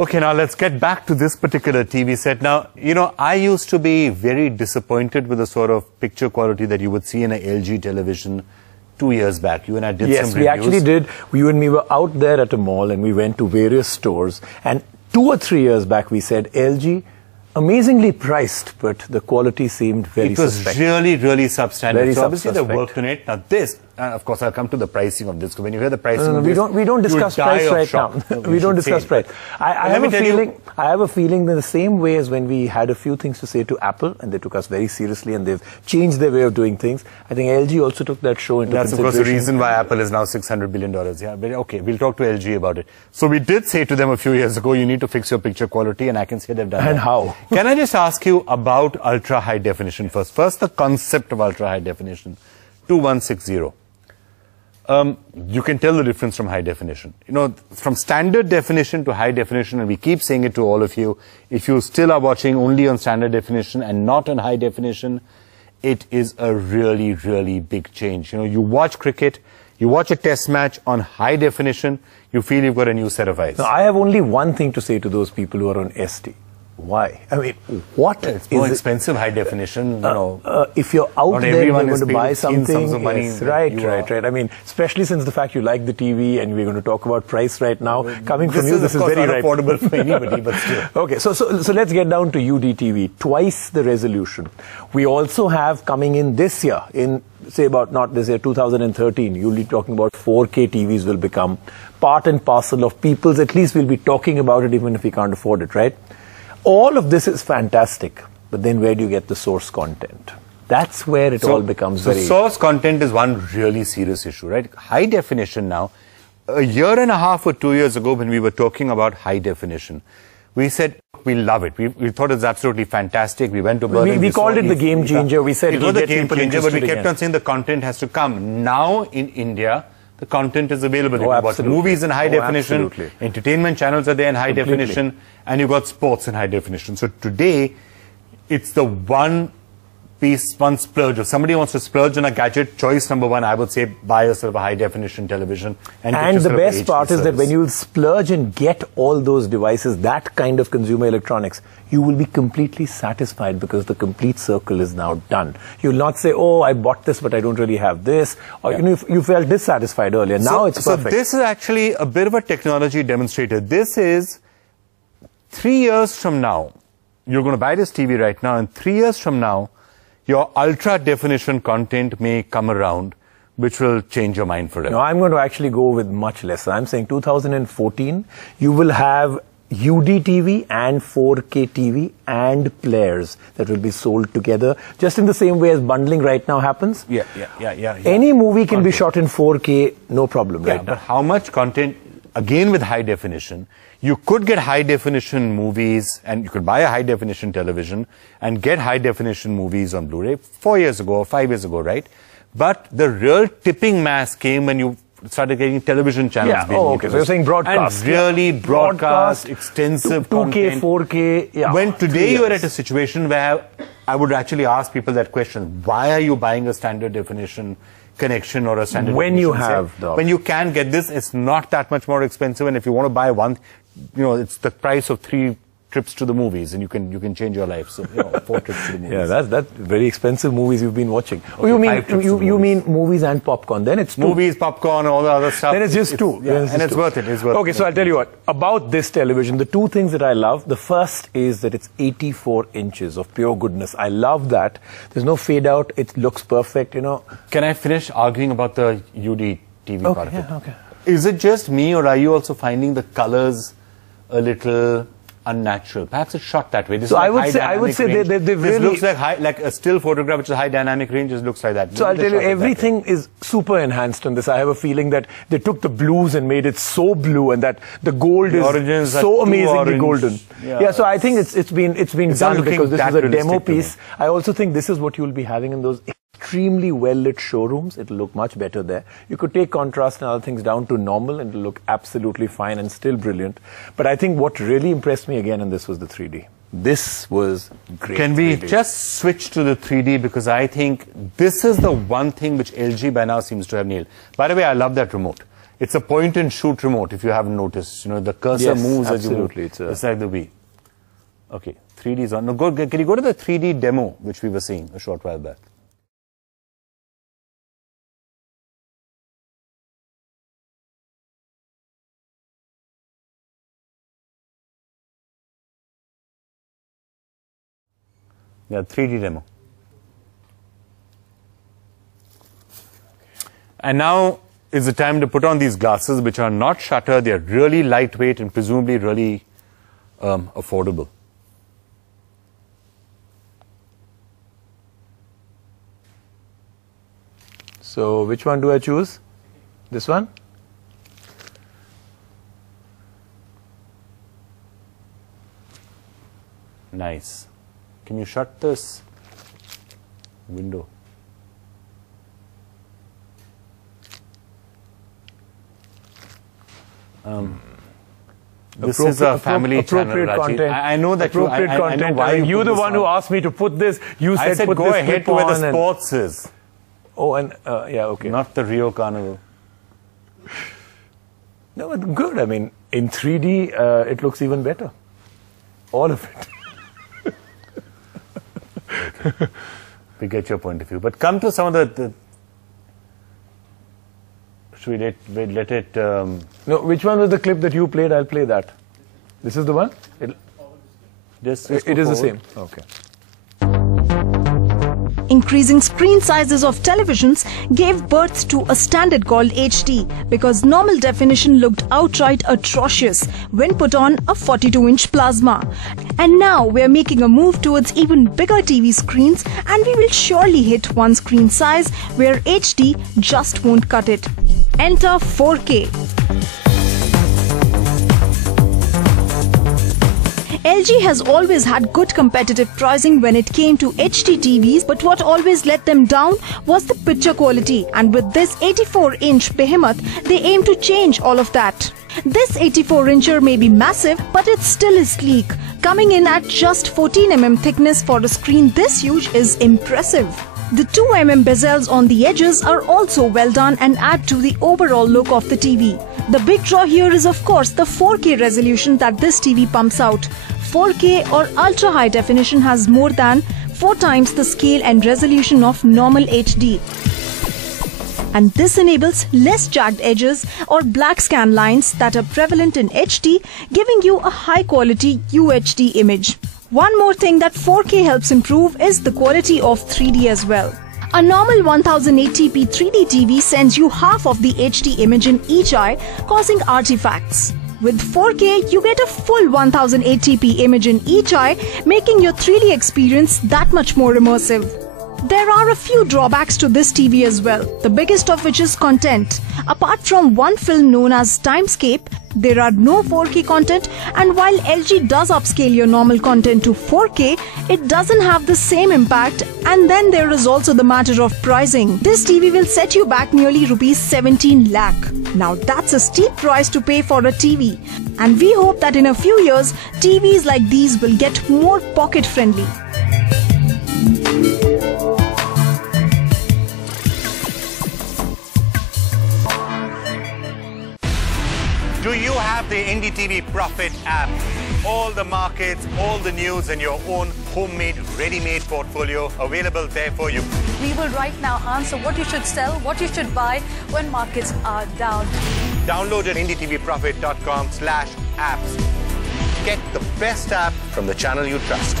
Okay, now let's get back to this particular TV set. Now, you know, I used to be very disappointed with the sort of picture quality that you would see in an LG television 2 years back. You and I did some reviews. Yes, we actually did. You and me were out there at a mall and we went to various stores. And 2 or 3 years back, we said LG, amazingly priced, but the quality seemed very suspect. It was really, really substandard. Very so obviously they worked on it. Now this, of course, I'll come to the pricing of this. When you hear the pricing of we this, don't discuss price right now. We don't discuss price. I have a feeling in the same way as when we had a few things to say to Apple and they took us very seriously and they've changed their way of doing things. I think LG also took that show into consideration. That's of course the reason why Apple is now $600 billion. Yeah, but okay, we'll talk to LG about it. So we did say to them a few years ago, you need to fix your picture quality, and I can say they've done that. And how? Can I just ask you about ultra high definition first? First, the concept of ultra high definition, 2160. You can tell the difference from high definition. You know, from standard definition to high definition, and we keep saying it to all of you, if you still are watching only on standard definition and not on high definition, it is a really, really big change. You know, you watch cricket, you watch a test match on high definition, you feel you've got a new set of eyes. Now, I have only one thing to say to those people who are on SD. Why? I mean, what is it's more expensive high definition, you know. If you're out there and you're going to buy something, money, yes, right. I mean, especially since the fact you like the TV and we're going to talk about price right now. Coming from you, this is very not affordable for anybody, but still. Okay, so let's get down to UDTV. Twice the resolution. We also have coming in this year, in say about not this year, 2013, you'll be talking about 4K TVs will become part and parcel of people's, at least we'll be talking about it even if we can't afford it, right? All of this is fantastic, but then where do you get the source content? That's where it all becomes very... So source content is one really serious issue, right? High definition now, a year and a half or 2 years ago when we were talking about high definition, we said we love it. We thought it's absolutely fantastic. We went to Berlin. We called it the game changer. We said it was the game changer, but we kept on saying the content has to come. Now in India, the content is available. You can watch movies in high definition, entertainment channels are there in high definition, and you've got sports in high definition. So today, it's the one piece, one splurge. If somebody wants to splurge on a gadget, choice number one, I would say buy yourself a high definition television. And the best part is that when you splurge and get all those devices, that kind of consumer electronics, you will be completely satisfied because the complete circle is now done. You'll not say, oh, I bought this, but I don't really have this. Or, you know, you felt dissatisfied earlier. Now it's perfect. So this is actually a bit of a technology demonstrator. This is 3 years from now. You're going to buy this TV right now, and 3 years from now, your ultra definition content may come around, which will change your mind forever. No, I'm going to actually go with much less. I'm saying 2014, you will have UDTV and 4K TV and players that will be sold together, just in the same way as bundling right now happens. Yeah. Any movie can be shot in 4K, no problem right now. But how much content, again with high definition, you could get high definition movies and you could buy a high definition television and get high definition movies on Blu-ray 4 years ago or 5 years ago, right? But the real tipping mass came when you started getting television channels. So you're saying broadcast. And really broadcast, extensive 2K, 4K. When today you are at a situation where I would actually ask people that question, why are you buying a standard definition connection or a standard when you have when you can get this, it's not that much more expensive, and if you want to buy one, you know, it's the price of 3 trips to the movies, and you can change your life. So, you know, 4 trips to the movies. Yeah, that's very expensive movies you've been watching. Okay, you mean movies and popcorn? Then it's 2. Movies, popcorn, all the other stuff. Then it's just 2. Yeah, and it's worth it. Okay, so I'll tell you what about this television. The 2 things that I love. The first is that it's 84 inches of pure goodness. I love that. There's no fade out. It looks perfect. You know. Can I finish arguing about the UDTV part of it? Okay. Is it just me, or are you also finding the colors a little unnatural? Perhaps it's shot that way. This so I would say they really... This looks like a still photograph, which is high dynamic range. It looks like that. So I'll tell you, everything is super enhanced on this. I have a feeling that they took the blues and made it so blue, and that the gold is so amazingly golden. Yeah, so I think it's been done because this is a demo piece. I also think this is what you'll be having in those extremely well-lit showrooms. It'll look much better there. You could take contrast and other things down to normal and it'll look absolutely fine and still brilliant. But I think what really impressed me again in this was the 3D. This was great. Can we just switch to the 3D, because I think this is the one thing which LG by now seems to have nailed. By the way, I love that remote. It's a point-and-shoot remote, if you haven't noticed. You know, the cursor moves as you move. It's like the Wii. Okay, 3D is on. Now, can you go to the 3D demo, which we were seeing a short while back? Yeah, 3D demo. And now is the time to put on these glasses, which are not shutter. They are really lightweight and presumably really affordable. So which one do I choose? This one? Nice. Can you shut this window? This is a family channel, content. I know that I know why you're the one who asked me to put this. You said, I said put go this ahead to where the sports is. Oh, and yeah, okay. Not the Rio Carnival. No, but good. I mean, in 3D, it looks even better. All of it. Okay. We get your point of view. But come to some of the should we let it... No, which one was the clip that you played? I'll play that. This is the one? It is the same. Okay. Increasing screen sizes of televisions gave birth to a standard called HD because normal definition looked outright atrocious when put on a 42-inch plasma. And now we're making a move towards even bigger TV screens, and we will surely hit one screen size where HD just won't cut it. Enter 4K. LG has always had good competitive pricing when it came to HD TVs, but what always let them down was the picture quality, and with this 84-inch behemoth, they aim to change all of that. This 84-incher may be massive, but it still is sleek. Coming in at just 14 mm thickness for a screen this huge is impressive. The 2 mm bezels on the edges are also well done and add to the overall look of the TV. The big draw here is of course the 4K resolution that this TV pumps out. 4K or ultra high definition has more than 4 times the scale and resolution of normal HD. And this enables less jagged edges or black scan lines that are prevalent in HD, giving you a high quality UHD image. One more thing that 4K helps improve is the quality of 3D as well. A normal 1080p 3D TV sends you half of the HD image in each eye, causing artifacts. With 4K, you get a full 1080p image in each eye, making your 3D experience that much more immersive. There are a few drawbacks to this TV as well, the biggest of which is content. Apart from one film known as Timescape, there are no 4K content, and while LG does upscale your normal content to 4K, it doesn't have the same impact. And then there is also the matter of pricing. This TV will set you back nearly rupees 17 lakh. Now that's a steep price to pay for a TV. And we hope that in a few years, TVs like these will get more pocket friendly. Do you have the NDTV Profit app? All the markets, all the news, and your own homemade, ready-made portfolio available there for you. We will right now answer what you should sell, what you should buy when markets are down. Download at ndtvprofit.com/apps. Get the best app from the channel you trust.